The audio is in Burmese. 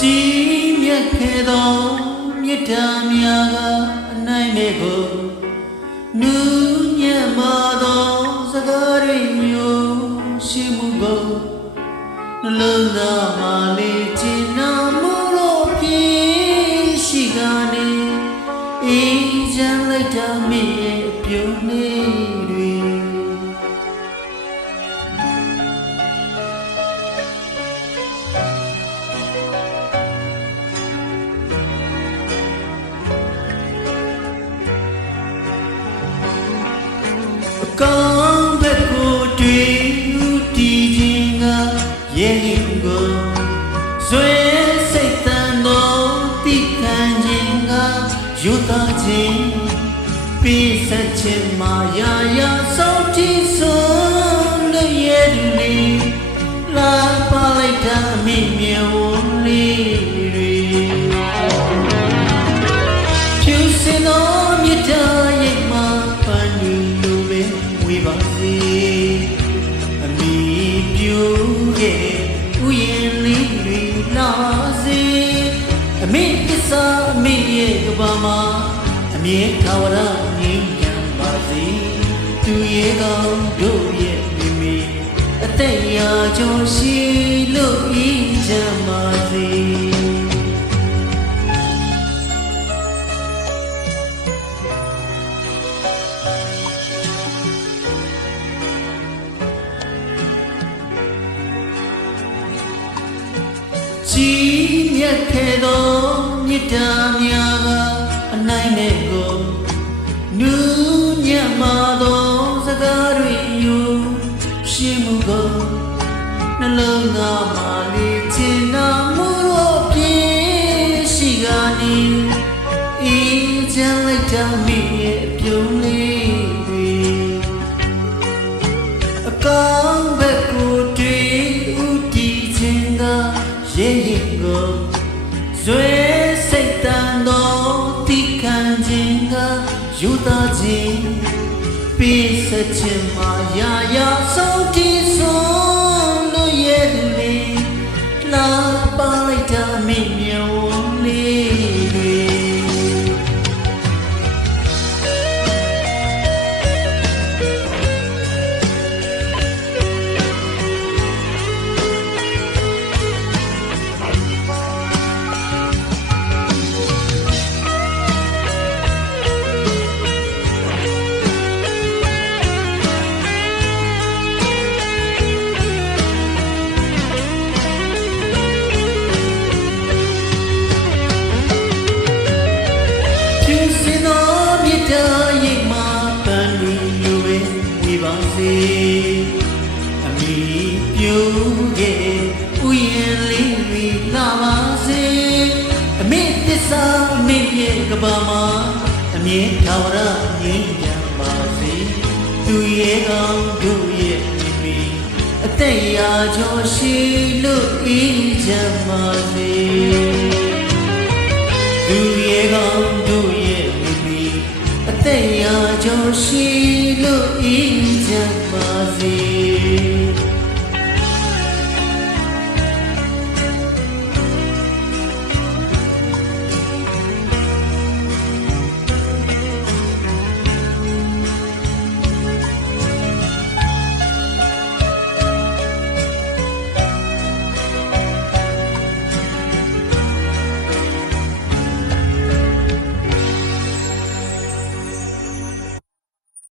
ကြည်မြတ်ခဲ့သောမြတ်တာများကအနိုင်မဲ့ကိုနူးညံ့မာသောစကားတွေမျိုးရှိမှုကိုနှလုံးသားမှ ကရဲ့ရင်ကိုဇွဲစိတ်တန်သောတိခံခြင်းကယူသားခြင်းပိစက်ခြင်းမာယာယာစော အမိပစ္စာအမိရဲ့ကဘာမှာအမြဲထာဝရငြိမ်းချမ်းပါစေသူရဲ့ကောင်းတို့ရဲ့မိမိအသက်ရာကျော်ရှိလို့ဤချမ်းပါစေ ကြည်မြတ်ခဲ့သောမြတ်တာများကအနိုင်မဲ့ကိုနူးညံ့မာသောစကားတွေယူရှိမှုကိုနှလုံးသားမှလေး ဇွဲစိတ်တန်သောတိခံခြင်းကယူသားခြင်းပိစခြင်းမာယာယာဆုံးတည် စ္စာအမိရဲ့ကဘာမှာအမြဲထာဝရငြိမ်းချမ်းပါစေသူရဲ့ကောင်းတို့ရဲ့မိမိအသက်ရာကျော်ရှိလို့အေးချမ်းပါစေသူရဲ့ကောင်း